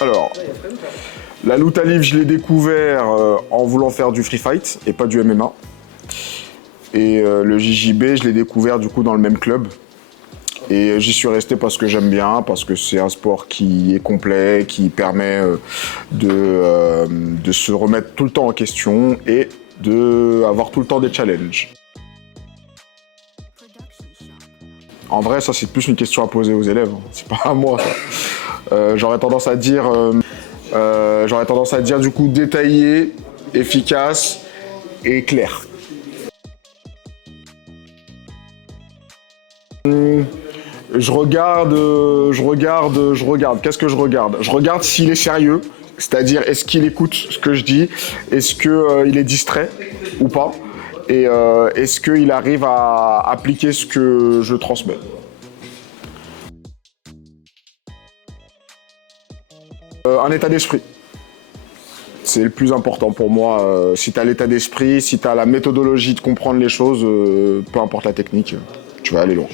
Alors, la lutte livre, je l'ai découvert en voulant faire du free fight et pas du MMA. Et le JJB, je l'ai découvert du coup dans le même club. Et j'y suis resté parce que j'aime bien, parce que c'est un sport qui est complet, qui permet de se remettre tout le temps en question et d'avoir tout le temps des challenges. En vrai, ça c'est plus une question à poser aux élèves, c'est pas à moi ça. J'aurais tendance à dire du coup détaillé, efficace et clair. Je regarde. Qu'est-ce que je regarde? Je regarde s'il est sérieux, c'est-à-dire est-ce qu'il écoute ce que je dis, est-ce qu'il est distrait ou pas, et est-ce qu'il arrive à appliquer ce que je transmets. Un état d'esprit. C'est le plus important pour moi. Si tu as l'état d'esprit, si tu as la méthodologie de comprendre les choses, peu importe la technique, tu vas aller loin.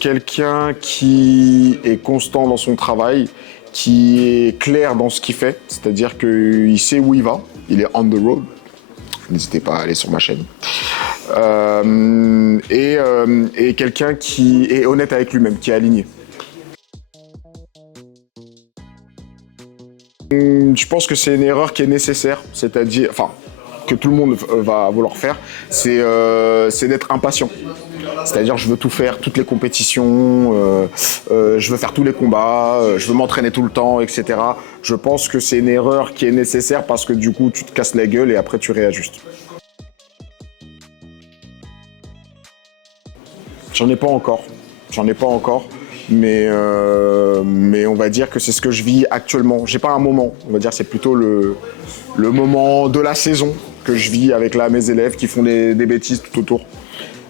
Quelqu'un qui est constant dans son travail, qui est clair dans ce qu'il fait, c'est-à-dire qu'il sait où il va, il est on the road. N'hésitez pas à aller sur ma chaîne. Et quelqu'un qui est honnête avec lui-même, qui est aligné. Je pense que c'est une erreur qui est nécessaire, c'est-à-dire, enfin, que tout le monde va vouloir faire, c'est d'être impatient. C'est-à-dire, je veux tout faire, toutes les compétitions, je veux faire tous les combats, je veux m'entraîner tout le temps, etc. Je pense que c'est une erreur qui est nécessaire parce que du coup, tu te casses la gueule et après, tu réajustes. J'en ai pas encore, mais on va dire que c'est ce que je vis actuellement. J'ai pas un moment, on va dire que c'est plutôt le moment de la saison que je vis avec là mes élèves qui font des bêtises tout autour.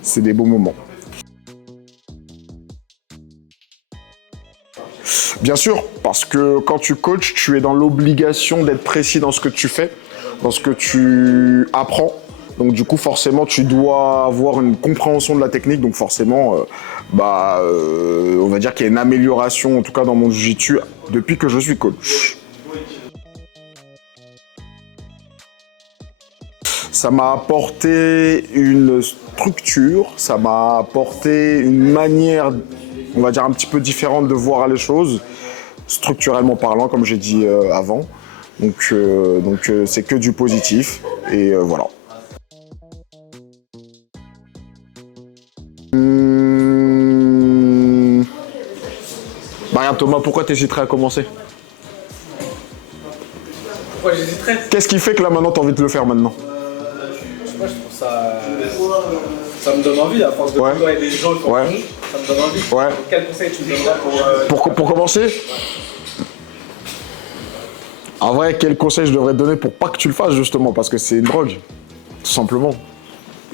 C'est des beaux moments. Bien sûr, parce que quand tu coaches, tu es dans l'obligation d'être précis dans ce que tu fais, dans ce que tu apprends. Donc du coup, forcément, tu dois avoir une compréhension de la technique. Donc forcément, on va dire qu'il y a une amélioration, en tout cas dans mon jiu-jitsu, depuis que je suis coach. Ça m'a apporté une structure, ça m'a apporté une manière, on va dire, un petit peu différente de voir les choses, structurellement parlant, comme j'ai dit avant. Donc c'est que du positif, et voilà. Regarde Thomas, pourquoi t'hésiterais à commencer? Pourquoi j'hésiterais? Qu'est-ce qui fait que là maintenant t'as envie de le faire maintenant? Je sais pas, je trouve ça... Ça me donne envie, à force de côtoyer des gens qui font ça me donne envie. Ouais. Quel conseil tu me donnerais pour commencer? En vrai, quel conseil je devrais te donner pour pas que tu le fasses justement? Parce que c'est une drogue, tout simplement.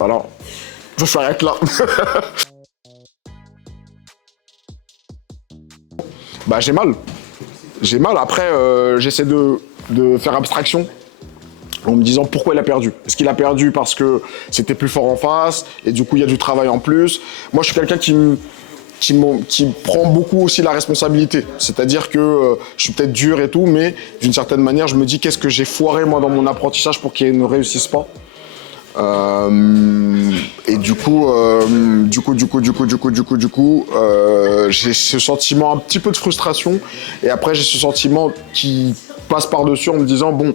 Alors, je s'arrête là. Bah j'ai mal. J'ai mal, après j'essaie de faire abstraction en me disant pourquoi il a perdu. Est-ce qu'il a perdu parce que c'était plus fort en face et du coup il y a du travail en plus? Moi je suis quelqu'un qui prend beaucoup aussi la responsabilité. C'est-à-dire que je suis peut-être dur et tout, mais d'une certaine manière je me dis qu'est-ce que j'ai foiré moi dans mon apprentissage pour qu'il ne réussisse pas. Et du coup, j'ai ce sentiment un petit peu de frustration et après j'ai ce sentiment qui passe par-dessus en me disant bon,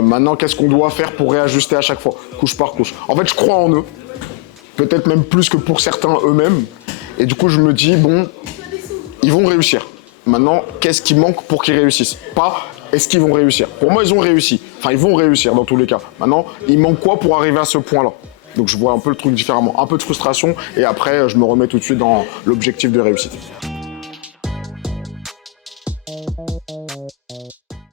maintenant qu'est-ce qu'on doit faire pour réajuster à chaque fois, couche par couche. En fait, je crois en eux, peut-être même plus que pour certains eux-mêmes, et du coup je me dis bon, ils vont réussir. Maintenant, qu'est-ce qui manque pour qu'ils réussissent? Pas est-ce qu'ils vont réussir? Pour moi, ils ont réussi. Enfin, ils vont réussir dans tous les cas. Maintenant, il manque quoi pour arriver à ce point-là? Donc, je vois un peu le truc différemment. Un peu de frustration et après, je me remets tout de suite dans l'objectif de réussite.